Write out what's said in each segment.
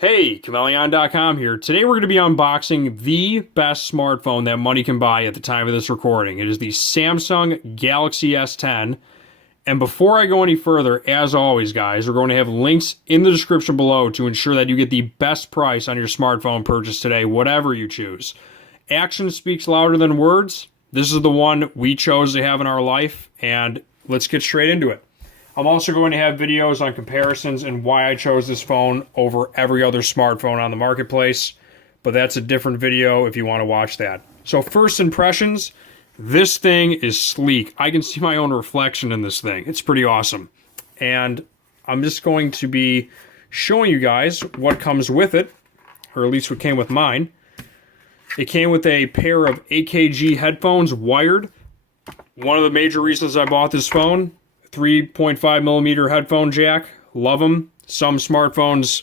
Hey, Chmelaeon.com here. Today we're going to be unboxing the best smartphone that money can buy at the time of this recording. It is the Samsung Galaxy S10. And before I go any further, as always, guys, we're going to have links in the description below to ensure that you get the best price on your smartphone purchase today, whatever you choose. Action speaks louder than words. This is the one we chose to have in our life, and let's get straight into it. I'm also going to have videos on comparisons and why I chose this phone over every other smartphone on the marketplace, but that's a different video if you want to watch that. So first impressions, this thing is sleek. I can see my own reflection in this thing. It's pretty awesome. And I'm just going to be showing you guys what comes with it, or at least what came with mine. It came with a pair of 8kg headphones, wired. One of the major reasons I bought this phone, 3.5 millimeter headphone jack. Love them. Some smartphones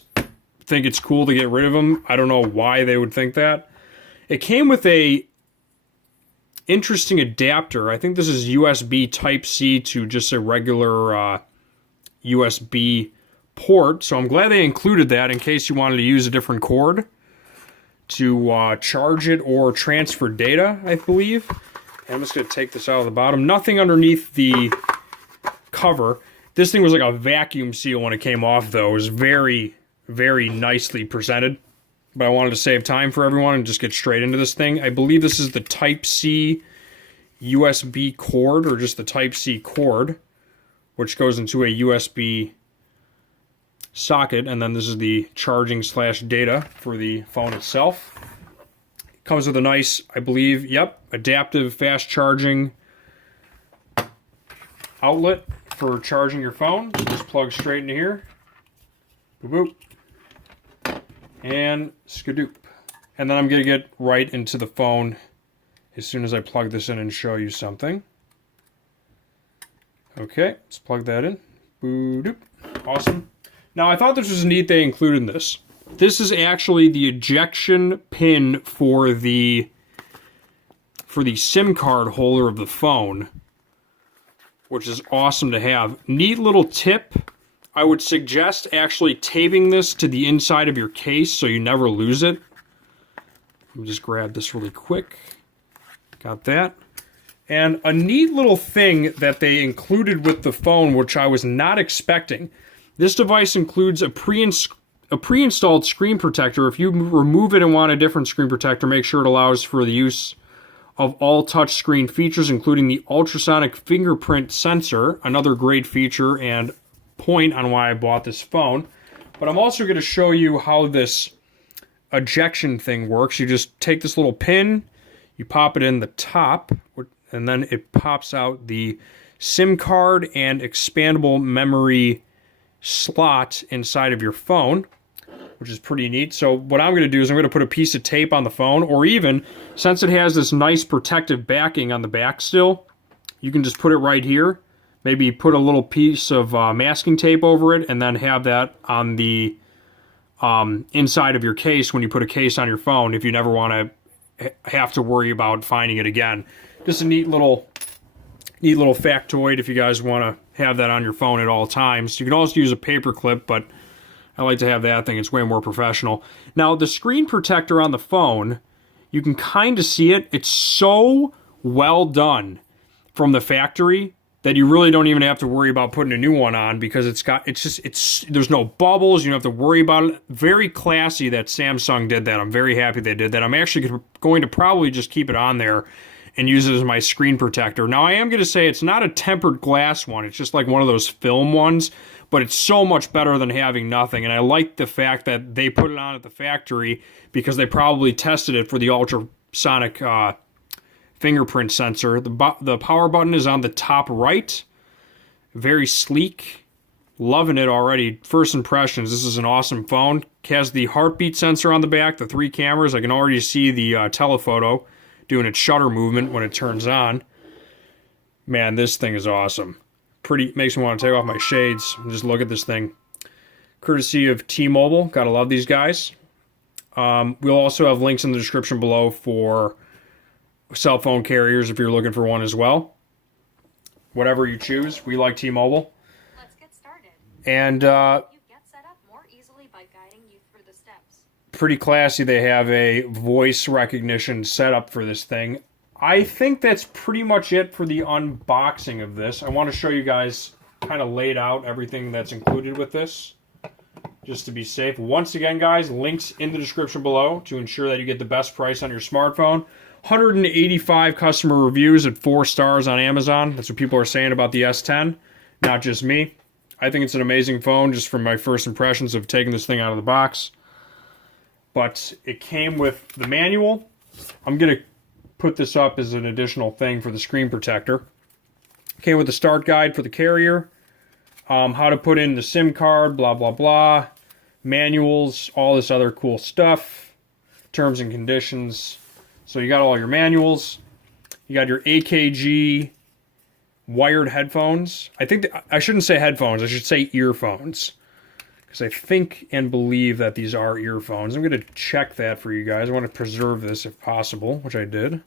think it's cool to get rid of them. I don't know why they would think that. It came with a interesting adapter. I think this is USB Type-C to just a regular USB port. So I'm glad they included that in case you wanted to use a different cord to charge it or transfer data, I believe. And I'm just going to take this out of the bottom. Nothing underneath the cover. This thing was like a vacuum seal when it came off, though. It was very, very nicely presented. But I wanted to save time for everyone and just get straight into this thing. I believe this is the Type-C USB cord, or just the Type-C cord, which goes into a USB socket, and then this is the charging / data for the phone itself. It comes with a nice, I believe, adaptive fast charging outlet for charging your phone. So just plug straight into here. Boop boop. And skadoop. And then I'm going to get right into the phone as soon as I plug this in and show you something. Okay, let's plug that in. Boop. Awesome. Now I thought this was neat they included this. This is actually the ejection pin for the SIM card holder of the phone, which is awesome to have. Neat little tip. I would suggest actually taping this to the inside of your case so you never lose it. Let me just grab this really quick. Got that. And a neat little thing that they included with the phone, which I was not expecting. This device includes a pre-installed screen protector. If you remove it and want a different screen protector, make sure it allows for the use of all touchscreen features, including the ultrasonic fingerprint sensor, another great feature and point on why I bought this phone. But I'm also going to show you how this ejection thing works. You just take this little pin, you pop it in the top, and then it pops out the SIM card and expandable memory slot inside of your phone, which is pretty neat. So what I'm going to do is I'm going to put a piece of tape on the phone, or even, since it has this nice protective backing on the back still, you can just put it right here. Maybe put a little piece of masking tape over it, and then have that on the inside of your case when you put a case on your phone, if you never want to have to worry about finding it again. Just a neat little factoid if you guys want to have that on your phone at all times. You can also use a paper clip, but I like to have that thing. It's way more professional. Now, the screen protector on the phone, you can kind of see it. It's so well done from the factory that you really don't even have to worry about putting a new one on, because there's no bubbles. You don't have to worry about it. Very classy that Samsung did that. I'm very happy they did that. I'm actually going to probably just keep it on there and use it as my screen protector. Now, I am going to say it's not a tempered glass one. It's just like one of those film ones, but it's so much better than having nothing. And I like the fact that they put it on at the factory, because they probably tested it for the ultrasonic fingerprint sensor. The power button is on the top right. Very sleek. Loving it already. First impressions, this is an awesome phone. It has the heartbeat sensor on the back, the 3 cameras. I can already see the telephoto doing its shutter movement when it turns on. Man, this thing is awesome. Makes me want to take off my shades and just look at this thing. Courtesy of T-Mobile. Gotta love these guys. We'll also have links in the description below for cell phone carriers if you're looking for one as well. Whatever you choose, we like T-Mobile. Let's get started. And You get set up more easily by guiding you through the steps. Pretty classy. They have a voice recognition setup for this thing. I think that's pretty much it for the unboxing of this. I want to show you guys kind of laid out everything that's included with this, just to be safe. Once again, guys, links in the description below to ensure that you get the best price on your smartphone. 185 customer reviews at 4 stars on Amazon. That's what people are saying about the S10, not just me. I think it's an amazing phone just from my first impressions of taking this thing out of the box. But it came with the manual. I'm going to put this up as an additional thing for the screen protector. Came with the start guide for the carrier, how to put in the SIM card, blah, blah, blah, manuals, all this other cool stuff, terms and conditions. So you got all your manuals. You got your AKG wired headphones. I shouldn't say headphones, I should say earphones, because I think and believe that these are earphones. I'm going to check that for you guys. I want to preserve this if possible, which I did.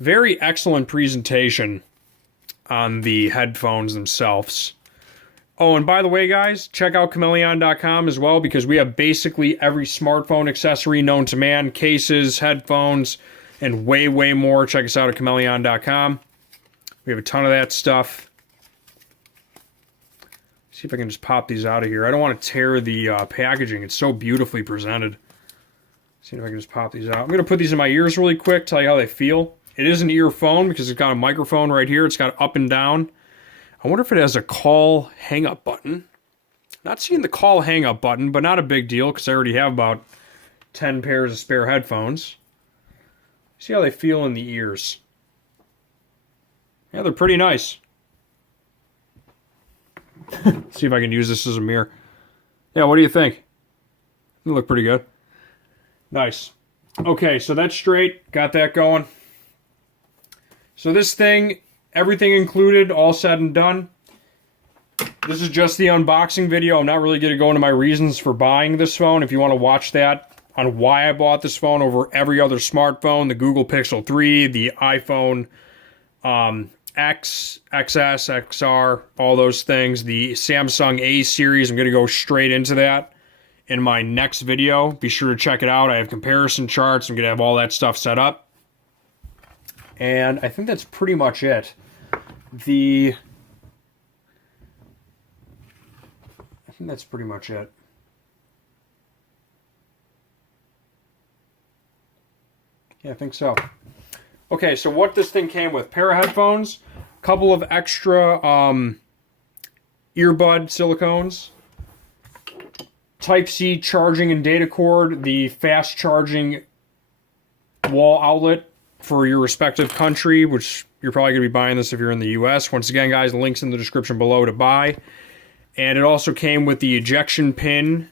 Very excellent presentation on the headphones themselves. Oh, and by the way, guys, check out Chmelaeon.com as well, because we have basically every smartphone accessory known to man, cases, headphones, and way, way more. Check us out at Chmelaeon.com. We have a ton of that stuff. See if I can just pop these out of here. I don't want to tear the packaging. It's so beautifully presented. See if I can just pop these out. I'm going to put these in my ears really quick, tell you how they feel. It is an earphone because it's got a microphone right here. It's got up and down. I wonder if it has a call hang-up button. Not seeing the call hang-up button, but not a big deal because I already have about 10 pairs of spare headphones. See how they feel in the ears. Yeah, they're pretty nice. See if I can use this as a mirror. Yeah, what do you think? They look pretty good. Nice. Okay, so that's straight. Got that going. So this thing, everything included, all said and done. This is just the unboxing video. I'm not really going to go into my reasons for buying this phone. If you want to watch that on why I bought this phone over every other smartphone, the Google Pixel 3, the iPhone X, XS, XR, all those things, the Samsung A series, I'm going to go straight into that in my next video. Be sure to check it out. I have comparison charts. I'm going to have all that stuff set up. And I think that's pretty much it. I think that's pretty much it. Yeah, I think so. Okay, so what this thing came with: pair of headphones, couple of extra earbud silicones, Type-C charging and data cord, the fast charging wall outlet for your respective country, which you're probably going to be buying this if you're in the US. Once again, guys, links in the description below to buy. And it also came with the ejection pin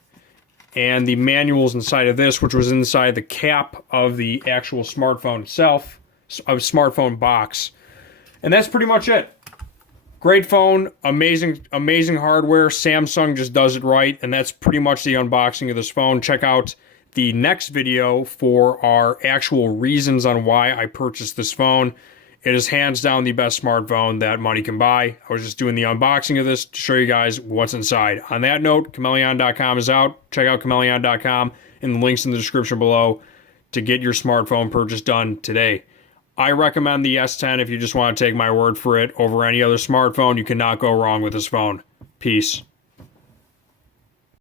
and the manuals inside of this, which was inside the cap of the actual smartphone itself, a smartphone box. And that's pretty much it. Great phone, amazing hardware. Samsung just does it right, and that's pretty much the unboxing of this phone. Check out the next video for our actual reasons on why I purchased this phone. It is hands down the best smartphone that money can buy. I was just doing the unboxing of this to show you guys what's inside. On that note, Chmelaeon.com is out. Check out Chmelaeon.com and the links in the description below to get your smartphone purchase done today. I recommend the S10 if you just want to take my word for it over any other smartphone. You cannot go wrong with this phone. Peace.